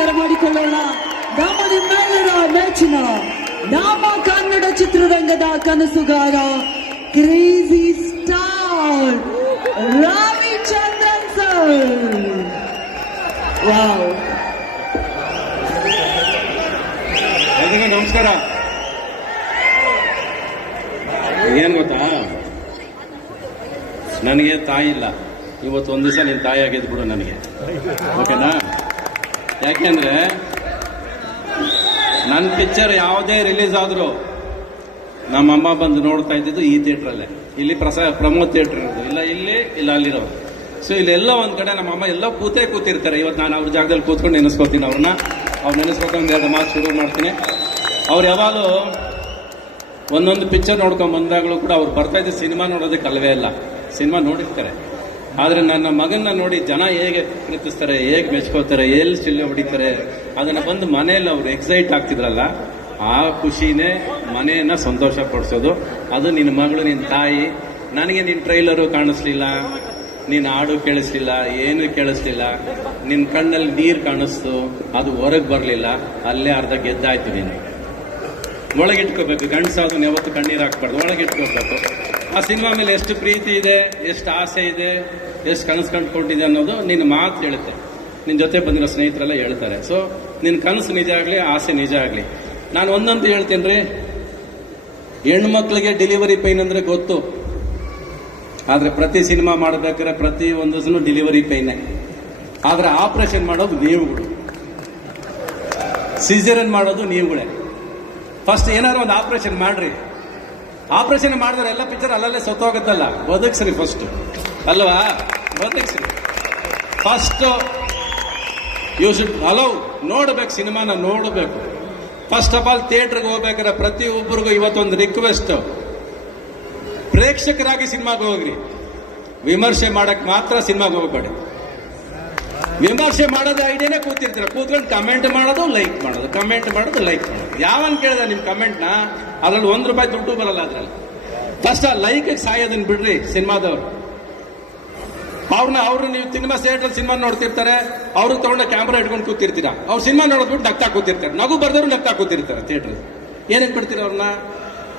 ಬರಮಾಡಿಕೊಳ್ಳೋಣ ನಮ್ಮ ನಿಮ್ಮೆಲ್ಲರ ನೆಚ್ಚಿನ ನಮ್ಮ ಕನ್ನಡ ಚಿತ್ರರಂಗದ ಕನಸುಗಾರ crazy star Ravichandran sir. Wow, ನಮಸ್ಕಾರ. ಏನ್ ಗೊತ್ತಾ, ನನಗೆ ತಾಯಿ ಇಲ್ಲ. ಇವತ್ತು ಒಂದು ದಿವಸ ನೀನು ತಾಯಿ ಆಗಿದ್ದು ಬಿಡು ನನಗೆ, ಓಕೆನಾ? ಯಾಕೆಂದ್ರೆ ನನ್ನ ಪಿಕ್ಚರ್ ಯಾವುದೇ ರಿಲೀಸ್ ಆದರೂ ನಮ್ಮಮ್ಮ ಬಂದು ನೋಡ್ತಾ ಇದ್ದಿದ್ದು ಈ ಥಿಯೇಟ್ರಲ್ಲೇ. ಇಲ್ಲಿ ಪ್ರಮೋದ್ ಥಿಯೇಟ್ರ್ ಇರೋದು ಇಲ್ಲ ಇಲ್ಲಿ, ಇಲ್ಲ ಅಲ್ಲಿರೋದು. ಸೊ ಇಲ್ಲೆಲ್ಲ ಒಂದ್ ಕಡೆ ನಮ್ಮಮ್ಮ ಎಲ್ಲ ಕೂತಿರ್ತಾರೆ. ಇವತ್ತು ನಾನು ಅವ್ರ ಜಾಗದಲ್ಲಿ ಕೂತ್ಕೊಂಡು ನೆನೆಸ್ಕೊತೀನಿ ಅವ್ರನ್ನ. ಅವ್ರು ನೆನೆಸ್ಕೊಕೊಂಡು ಎರಡು ಮಾತು ಶುರು ಮಾಡ್ತೀನಿ. ಅವ್ರು ಯಾವಾಗಲೂ ಒಂದೊಂದು ಪಿಕ್ಚರ್ ನೋಡ್ಕೊಂಡ್ ಬಂದಾಗಲೂ ಕೂಡ ಅವ್ರು ಬರ್ತಾ ಇದ್ದ ಸಿನಿಮಾ ನೋಡೋದಕ್ಕೆ ಅಲ್ವೇ ಇಲ್ಲ, ಸಿನಿಮಾ ನೋಡಿರ್ತಾರೆ. ಆದರೆ ನನ್ನ ಮಗನ್ನ ನೋಡಿ ಜನ ಹೇಗೆ ಪ್ರೀತಿಸ್ತಾರೆ, ಹೇಗೆ ಮೆಚ್ಕೋತಾರೆ, ಎಲ್ಲಿ ಚಿಲ್ಲೆ ಹೊಡಿತಾರೆ, ಅದನ್ನ ಬಂದು ಮನೆಯಲ್ಲಿ ಅವ್ರು ಎಕ್ಸೈಟ್ ಆಗ್ತಿದ್ರಲ್ಲ, ಆ ಖುಷಿನೇ ಮನೆಯನ್ನ ಸಂತೋಷ ಪಡಿಸೋದು. ಅದು ನಿನ್ನ ಮಗಳು, ನಿನ್ನ ತಾಯಿ. ನನಗೆ ನಿನ್ನ ಟ್ರೈಲರು ಕಾಣಿಸ್ಲಿಲ್ಲ, ನೀನು ಹಾಡು ಕೇಳಿಸ್ಲಿಲ್ಲ, ಏನು ಕೇಳಿಸ್ಲಿಲ್ಲ, ನಿನ್ನ ಕಣ್ಣಲ್ಲಿ ನೀರು ಕಾಣಿಸ್ತು, ಅದು ಹೊರಗೆ ಬರಲಿಲ್ಲ, ಅಲ್ಲೇ ಅರ್ಧ ಗೆದ್ದಾಯ್ತು. ನೀನು ಒಳಗಿಟ್ಕೋಬೇಕು. ಗಂಡಸಾದ್ರು ಯಾವತ್ತು ಕಣ್ಣೀರು ಹಾಕ್ಬಾರ್ದು, ಒಳಗಿಟ್ಕೋಬೇಕು. ಆ ಸಿನಿಮಾ ಮೇಲೆ ಎಷ್ಟು ಪ್ರೀತಿ ಇದೆ, ಎಷ್ಟು ಆಸೆ ಇದೆ, ಎಷ್ಟು ಕನಸು ಕಂಡುಕೊಂಡಿದೆ ಅನ್ನೋದು ನಿನ್ನ ಮಾತು ಹೇಳುತ್ತೆ. ನಿನ್ನ ಜೊತೆ ಬಂದಿರೋ ಸ್ನೇಹಿತರೆಲ್ಲ ಹೇಳ್ತಾರೆ. ಸೊ ನಿನ್ನ ಕನಸು ನಿಜ ಆಗಲಿ, ಆಸೆ ನಿಜ ಆಗಲಿ. ನಾನು ಒಂದಂತೂ ಹೇಳ್ತೀನಿ ರೀ, ಹೆಣ್ಮಕ್ಳಿಗೆ ಡೆಲಿವರಿ ಪೈನ್ ಅಂದ್ರೆ ಗೊತ್ತು. ಆದ್ರೆ ಪ್ರತಿ ಸಿನಿಮಾ ಮಾಡಬೇಕಾದ್ರೆ ಪ್ರತಿ ಒಂದು ಡೆಲಿವರಿ ಪೈನೇ. ಆದ್ರೆ ಆಪರೇಷನ್ ಮಾಡೋದು ನೀವುಗಳು, ಸಿಸೇರಿಯನ್ ಮಾಡೋದು ನೀವುಗಳೇ. ಫಸ್ಟ್ ಏನಾದ್ರು ಒಂದು ಆಪರೇಷನ್ ಮಾಡ್ರಿ. ಆಪರೇಷನ್ ಮಾಡಿದ್ರೆ ಎಲ್ಲ ಪಿಕ್ಚರ್ ಅಲ್ಲಲ್ಲೇ ಸತ್ತೋಗುತ್ತಲ್ಲ. ಬದುಕ್ಸ್ರಿ ಫಸ್ಟ್, ಅಲ್ವಾ? ಬದುಕ್ಸ್ರಿ ಫಸ್ಟ್. You should allow. ನೋಡ್ಬೇಕು, ಸಿನಿಮಾನ ನೋಡಬೇಕು. ಫಸ್ಟ್ ಆಫ್ ಆಲ್ ಥಿಯೇಟರ್ಗೆ ಹೋಗ್ಬೇಕಾದ್ರೆ ಪ್ರತಿಯೊಬ್ಬರಿಗೂ ಇವತ್ತೊಂದು ರಿಕ್ವೆಸ್ಟ್, ಪ್ರೇಕ್ಷಕರಾಗಿ ಸಿನಿಮಾಗೆ ಹೋಗ್ರಿ. ವಿಮರ್ಶೆ ಮಾಡಕ್ ಮಾತ್ರ ಸಿನಿಮಾಗೆ ಹೋಗ್ಬೇಡಿ. ವಿಮರ್ಶೆ ಮಾಡೋದು ಐಡಿಯಾನೇ ಕೂತಿರ್ತೀರ, ಕೂತ್ಕೊಂಡು ಕಮೆಂಟ್ ಮಾಡೋದು, ಲೈಕ್ ಮಾಡೋದು, ಕಮೆಂಟ್ ಮಾಡೋದು, ಲೈಕ್ ಮಾಡೋದು. ಯಾವನ್ ಕೇಳಿದ ನಿಮ್ ಕಮೆಂಟ್ನ? ಅದ್ರಲ್ಲಿ ₹1 ದುಡ್ಡು ಬರಲ್ಲ. ಅದ್ರಲ್ಲಿ ಫಸ್ಟ್ ಆ ಲೈಕ್ ಸಾಯೋದನ್ನ ಬಿಡ್ರಿ. ಸಿನಿಮಾದವ್ರು ಅವ್ರನ್ನ ನೀವು ಸಿನಿಮಾ ಥಿಯೇಟ್ರಲ್ಲಿ ಸಿನಿಮಾ ನೋಡ್ತಿರ್ತಾರೆ, ಅವ್ರಿಗೆ ತಗೊಂಡ ಕ್ಯಾಮ್ರಾ ಇಟ್ಕೊಂಡು ಕೂತಿರ್ತೀರಾ. ಅವ್ರು ಸಿನಿಮಾ ನೋಡೋದ್ಬಿಟ್ಟು ನಗ್ತಾ ಕೂತಿರ್ತಾರೆ, ನಗು ಬರ್ದವ್ರು ನಗ್ತಾ ಕೂತಿರ್ತಾರೆ ಥಿಯೇಟ್ರಲ್ಲಿ. ಏನೇನ್ ಬಿಡ್ತೀರ ಅವ್ರನ್ನ?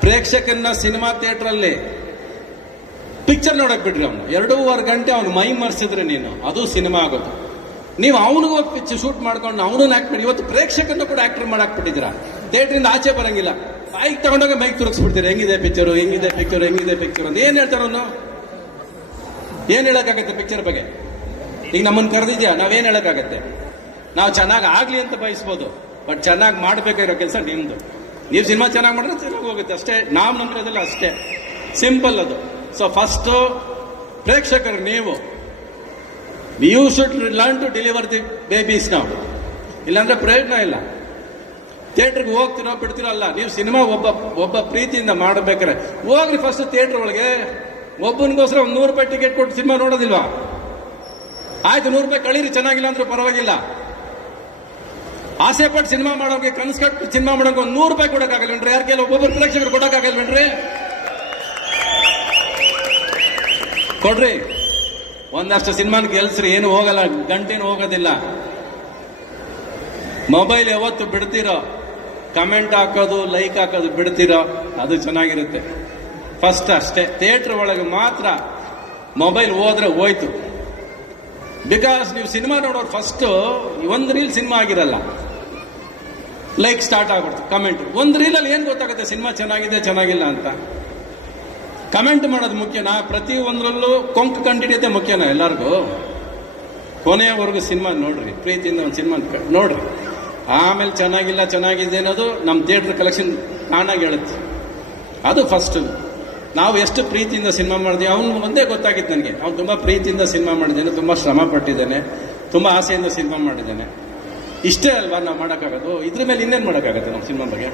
ಪ್ರೇಕ್ಷಕನ್ನ ಸಿನಿಮಾ ಥಿಯೇಟ್ರಲ್ಲಿ ಪಿಕ್ಚರ್ ನೋಡಕ್ ಬಿಡ್ರಿ. ಅವನು 2.5 ಗಂಟೆ ಅವ್ನು ಮೈ ಮರ್ಸಿದ್ರೆ ನೀನು, ಅದು ಸಿನಿಮಾ ಆಗೋದು. ನೀವು ಅವನಿಗೆ ಹೋಗಿ ಪಿಕ್ಚರ್ ಶೂಟ್ ಮಾಡ್ಕೊಂಡು ಅವನನ್ನ ಆಕ್ಟ್ ಮಾಡಿ. ಇವತ್ತು ಪ್ರೇಕ್ಷಕರನ್ನು ಕೂಡ ಆಕ್ಟರ್ ಮಾಡಾಕ್ಬಿಟ್ಟಿದ್ದೀರಾ. ಥಿಯೇಟ್ರಿಂದ ಆಚೆ ಬರಂಗಿಲ್ಲ, ಮೈಕ್ ತಗೊಂಡೋಗಿ ಮೈಕ್ ತುರುಗಿಸ್ಬಿಡ್ತೀರಿ. ಹೆಂಗಿದೆ ಪಿಕ್ಚರು, ಹೆಂಗಿದೆ ಪಿಕ್ಚರ್, ಹೆಂಗಿದೆ ಪಿಕ್ಚರ್ ಅಂತ ಏನ್ ಹೇಳ್ತಾರ ಅವನು? ಏನ್ ಹೇಳಕ್ಕಾಗತ್ತೆ ಪಿಕ್ಚರ್ ಬಗ್ಗೆ? ಈಗ ನಮ್ಮನ್ನು ಕರೆದಿದ್ಯಾ, ನಾವೇನ್ ಹೇಳಕ್ಕಾಗತ್ತೆ? ನಾವು ಚೆನ್ನಾಗಿ ಆಗ್ಲಿ ಅಂತ ಬಯಸ್ಬೋದು, ಬಟ್ ಚೆನ್ನಾಗಿ ಮಾಡ್ಬೇಕಾಗಿರೋ ಕೆಲಸ ನಿಮ್ದು. ನೀವು ಸಿನಿಮಾ ಚೆನ್ನಾಗಿ ಮಾಡಿದ್ರೆ ಚೆನ್ನಾಗಿ ಹೋಗುತ್ತೆ ಅಷ್ಟೇ. ನಾವು ನಂಬಿರೋದಿಲ್ಲ ಅಷ್ಟೇ, ಸಿಂಪಲ್ ಅದು. ಸೊ ಫಸ್ಟ್ ಪ್ರೇಕ್ಷಕರು ನೀವು, you should learn to deliver the babies ನಾವು. ಇಲ್ಲಾಂದ್ರೆ ಪ್ರಯೋಜನ ಇಲ್ಲ. ಥಿಯೇಟರ್ಗೆ ಹೋಗ್ತಿರೋ ಬಿಡ್ತಿರೋ ಅಲ್ಲ. ನೀವು ಸಿನಿಮಾ ಒಬ್ಬ ಪ್ರೀತಿಯಿಂದ ಮಾಡಬೇಕಾರೆ ಹೋಗ್ರಿ ಫಸ್ಟ್ ಥಿಯೇಟರ್ ಒಳಗೆ. ಒಬ್ಬನಿಗೋಸ್ಕರ ಒಂದು ₹100 ಟಿಕೆಟ್ ಕೊಟ್ಟು ಸಿನಿಮಾ ನೋಡೋದಿಲ್ವಾ? ಆಯ್ತು, ₹100 ಕಳೀರಿ, ಚೆನ್ನಾಗಿಲ್ಲ ಅಂದ್ರೆ ಪರವಾಗಿಲ್ಲ. ಆಸೆ ಪಟ್ಟು ಸಿನಿಮಾ ಮಾಡೋಕೆ, ಕನಸು ಕಟ್ಟು ಸಿನಿಮಾ ಮಾಡೋಕೆ ಒಂದು ₹100 ಕೊಡೋಕ್ಕಾಗಲ್ವೇನ್ರಿ? ಯಾರ ಕೈಲಿ ಒಬ್ಬೊಬ್ಬರು ಪ್ರೇಕ್ಷಕರು ಕೊಡೋಕ್ಕಾಗಲ್ವೇನ್ರಿ? ಕೊಡ್ರಿ. ಒಂದಷ್ಟು ಸಿನಿಮಾನ ಗೆಲ್ಸ್ರಿ, ಏನು ಹೋಗಲ್ಲ, ಗಂಟೇನು ಹೋಗೋದಿಲ್ಲ. ಮೊಬೈಲ್ ಯಾವತ್ತು ಬಿಡ್ತೀರೋ, ಕಮೆಂಟ್ ಹಾಕೋದು, ಲೈಕ್ ಹಾಕೋದು ಬಿಡ್ತೀರೋ, ಅದು ಚೆನ್ನಾಗಿರುತ್ತೆ. ಫಸ್ಟ್ ಅಷ್ಟೇ. ಥಿಯೇಟರ್ ಒಳಗೆ ಮಾತ್ರ ಮೊಬೈಲ್ ಹೋದ್ರೆ ಹೋಯ್ತು. ಬಿಕಾಸ್ ನೀವು ಸಿನಿಮಾ ನೋಡೋರು ಫಸ್ಟ್ ಒಂದು ರೀಲ್ ಸಿನಿಮಾ ಆಗಿರಲ್ಲ, ಲೈಕ್ ಸ್ಟಾರ್ಟ್ ಆಗ್ಬಿಡ್ತು, ಕಮೆಂಟ್. ಒಂದು ರೀಲಲ್ಲಿ ಏನ್ ಗೊತ್ತಾಗುತ್ತೆ ಸಿನಿಮಾ ಚೆನ್ನಾಗಿದೆ ಚೆನ್ನಾಗಿಲ್ಲ ಅಂತ? ಕಮೆಂಟ್ ಮಾಡೋದು ಮುಖ್ಯನಾ? ಪ್ರತಿ ಒಂದರಲ್ಲೂ ಕೊಂಕು ಕಂಡಿಡಿಯೋದೇ ಮುಖ್ಯನಾ ಎಲ್ಲರಿಗೂ? ಕೊನೆಯವರೆಗೂ ಸಿನಿಮಾ ನೋಡ್ರಿ, ಪ್ರೀತಿಯಿಂದ ಒಂದು ಸಿನಿಮಾ ನೋಡ್ರಿ. ಆಮೇಲೆ ಚೆನ್ನಾಗಿಲ್ಲ ಚೆನ್ನಾಗಿದೆ ಅನ್ನೋದು ನಮ್ಮ ಥಿಯೇಟರ್ ಕಲೆಕ್ಷನ್ ತಾನಾಗಿ ಹೇಳುತ್ತೆ. ಅದು ಫಸ್ಟ್. ನಾವು ಎಷ್ಟು ಪ್ರೀತಿಯಿಂದ ಸಿನಿಮಾ ಮಾಡಿದ್ವಿ, ಅವನು ಒಂದೇ ಗೊತ್ತಾಗಿತ್ತು ನನಗೆ. ಅವ್ನು ತುಂಬಾ ಪ್ರೀತಿಯಿಂದ ಸಿನಿಮಾ ಮಾಡಿದ್ದೇನೆ, ತುಂಬಾ ಶ್ರಮ ಪಟ್ಟಿದ್ದೇನೆ, ತುಂಬಾ ಆಸೆಯಿಂದ ಸಿನಿಮಾ ಮಾಡಿದ್ದೇನೆ. ಇಷ್ಟೇ ಅಲ್ವಾ ನಾವು ಮಾಡೋಕ್ಕಾಗೋದು? ಇದ್ರ ಮೇಲೆ ಇನ್ನೇನು ಮಾಡೋಕ್ಕಾಗತ್ತೆ ನಮ್ಮ ಸಿನಿಮಾ ಬಗ್ಗೆ,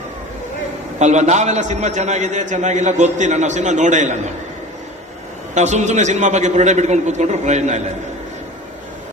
ಅಲ್ವಾ? ನಾವೆಲ್ಲ ಸಿನಿಮಾ ಚೆನ್ನಾಗಿದೆ ಚೆನ್ನಾಗಿಲ್ಲ ಗೊತ್ತಿಲ್ಲ, ನಾವು ಸಿನಿಮಾ ನೋಡೇ ಇಲ್ಲ. ನಾವು ಸುಮ್ಮನೆ ಸಿನಿಮಾ ಬಗ್ಗೆ ಬುರುಡೆ ಬಿಟ್ಕೊಂಡು ಕೂತ್ಕೊಂಡ್ರು ಪ್ರಯೋಜನ ಇಲ್ಲ.